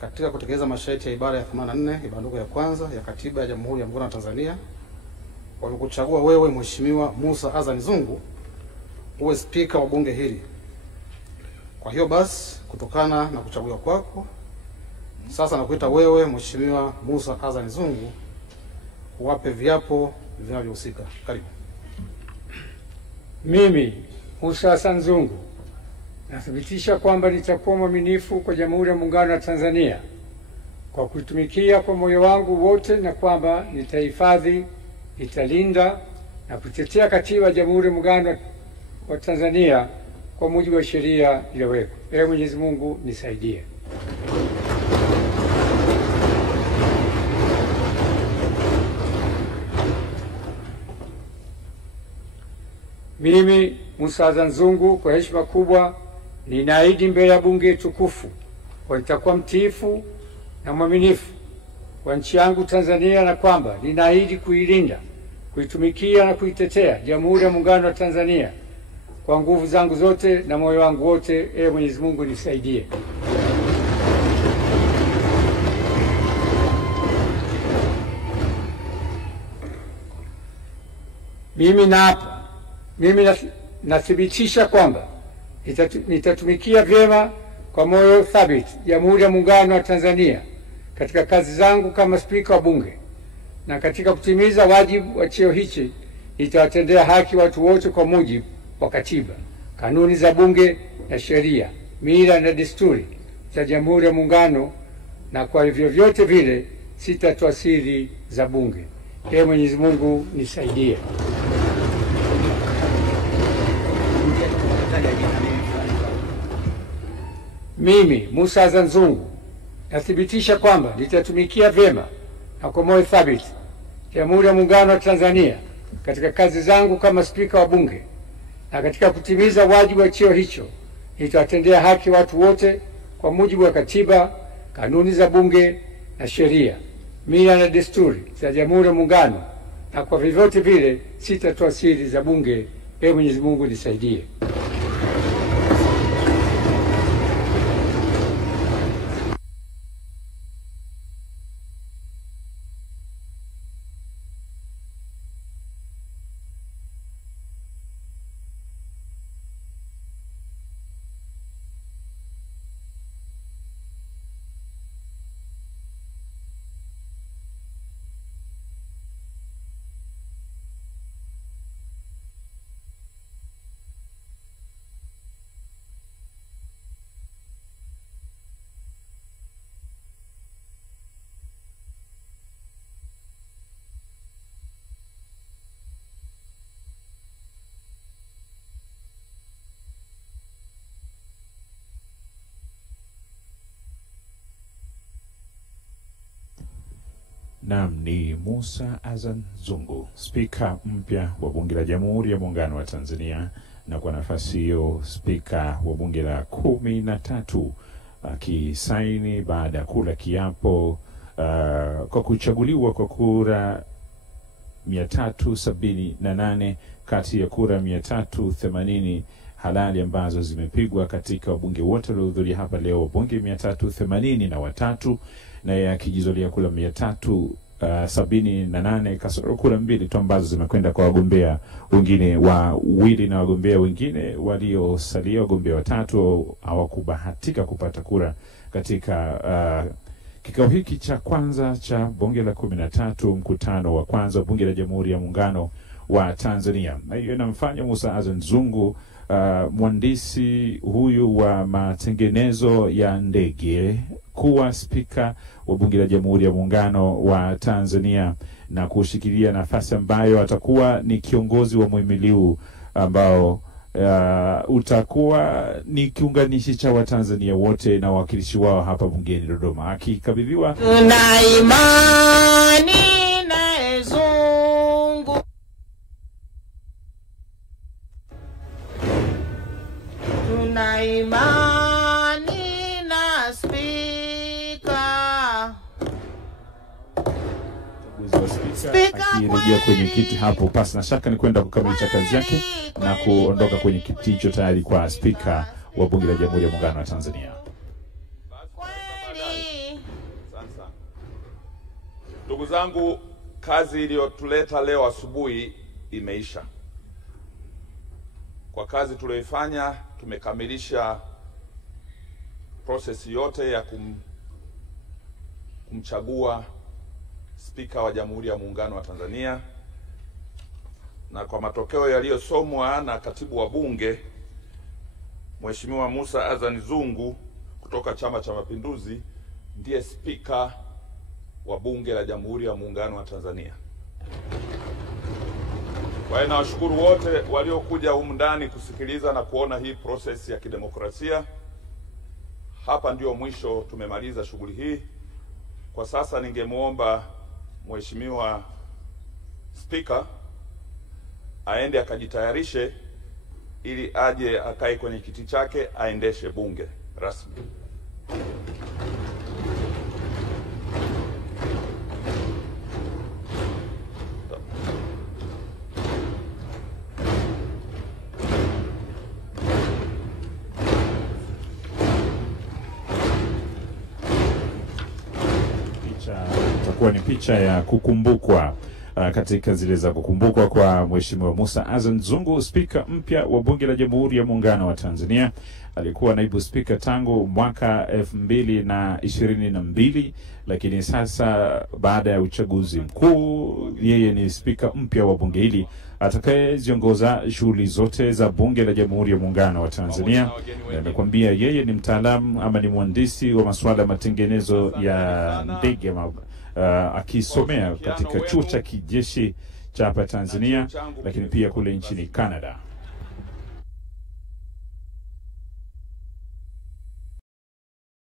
katika kutekeleza masharti ya ibara ya 84 ibara ya kwanza ya Katiba ya Jamhuri ya Muungano wa Tanzania wamekuchagua wewe Mheshimiwa Musa Azan Zungu uwe spika wa bunge hili. Kwa hiyo basi, kutokana na kuchaguliwa kwako, sasa nakuita wewe Mheshimiwa Musa Azan Zungu uwape viapo vinavyohusika. Karibu. Mimi Musa Azan Zungu nathibitisha kwamba nitakuwa mwaminifu kwa Jamhuri ya Muungano wa Tanzania kwa kuitumikia kwa moyo wangu wote, na kwamba nitahifadhi, nitalinda na kutetea Katiba ya Jamhuri ya Muungano wa Tanzania kwa mujibu wa sheria iliyowekwa. Ee Mwenyezi Mungu nisaidie. Mimi Musa Azan Zungu kwa heshima kubwa ninaahidi mbele ya bunge tukufu kwa nitakuwa mtiifu na mwaminifu kwa nchi yangu Tanzania, na kwamba ninaahidi kuilinda, kuitumikia na kuitetea Jamhuri ya Muungano wa Tanzania kwa nguvu zangu zote na moyo wangu wote. Ee Mwenyezi Mungu nisaidie. Mimi nathibitisha kwamba nitatumikia vyema kwa moyo thabiti Jamhuri ya Muungano wa Tanzania katika kazi zangu kama spika wa bunge, na katika kutimiza wajibu wa cheo hichi nitawatendea haki watu wote kwa mujibu wa Katiba, kanuni za bunge na sheria, mila na desturi za Jamhuri ya Muungano, na kwa hivyo vyote vile sitatoa siri za bunge. Ee Mwenyezi Mungu nisaidie. Mimi Musa Azan Zungu nathibitisha kwamba nitatumikia vyema na kwa moyo thabiti Jamhuri ya Muungano wa Tanzania katika kazi zangu kama spika wa bunge, na katika kutimiza wajibu wa cheo hicho nitawatendea haki watu wote kwa mujibu wa Katiba, kanuni za bunge na sheria, mila na desturi za Jamhuri ya Muungano, na kwa vyovyote vile sitatoa siri za bunge. Ee Mwenyezi Mungu nisaidie. Naam, ni Musa Azan Zungu, spika mpya wa bunge la Jamhuri ya Muungano wa Tanzania, na kwa nafasi hiyo spika wa bunge la 13 akisaini baada ya kula kiapo kwa kuchaguliwa kwa kura 378 kati ya kura 380 halali ambazo zimepigwa katika wabunge wote waliohudhuria hapa leo, wabunge 383, na akijizolea kura 378 kasoro kura 2 tu ambazo zimekwenda kwa wagombea wengine wawili, na wagombea wengine waliosalia, wagombea watatu, hawakubahatika kupata kura katika kikao hiki cha kwanza cha bunge la 13, mkutano wa kwanza wa bunge la Jamhuri ya Muungano wa Tanzania. Na hiyo inamfanya Musa Azan Zungu, mhandisi huyu wa matengenezo ya ndege, kuwa spika wa bunge la Jamhuri ya Muungano wa Tanzania, na kushikilia nafasi ambayo atakuwa ni kiongozi wa muhimili ambao utakuwa ni kiunganishi cha Watanzania wote na wawakilishi wao hapa bungeni Dodoma, akikabidhiwa tuna imani na Zungu, tuna imani na spika. Akirejea kwenye kiti hapo, pasi na shaka ni kwenda kukamilisha kazi yake na kuondoka kwenye kiti hicho tayari kwa spika wa bunge la Jamhuri ya Muungano wa Tanzania. Kweli Ndugu zangu, kazi iliyotuleta leo asubuhi imeisha. Kwa kazi tuliyoifanya, tumekamilisha process yote ya kumchagua Spika wa Jamhuri ya Muungano wa Tanzania, na kwa matokeo yaliyosomwa na Katibu wa Bunge Mheshimiwa Musa Azan Zungu kutoka Chama cha Mapinduzi ndiye Spika wa Bunge la Jamhuri ya Muungano wa Tanzania. Kwa hiyo nawashukuru wote waliokuja humu ndani kusikiliza na kuona hii process ya kidemokrasia. Hapa ndio mwisho, tumemaliza shughuli hii. Kwa sasa ningemuomba Mheshimiwa Spika aende akajitayarishe ili aje akae kwenye kiti chake aendeshe bunge rasmi. Itakuwa ni picha ya kukumbukwa katika zile za kukumbukwa kwa Mheshimiwa Musa Azan Zungu, spika mpya wa Bunge la Jamhuri ya Muungano wa Tanzania. Alikuwa naibu spika tangu mwaka 2022, lakini sasa baada ya uchaguzi mkuu yeye ni spika mpya wa bunge hili atakayeziongoza shughuli zote za Bunge la Jamhuri ya Muungano wa Tanzania. Nakwambia yeye ni mtaalamu ama ni mhandisi wa masuala ya matengenezo ya ndege akisomea katika chuo cha kijeshi cha hapa Tanzania, lakini pia kule nchini Canada.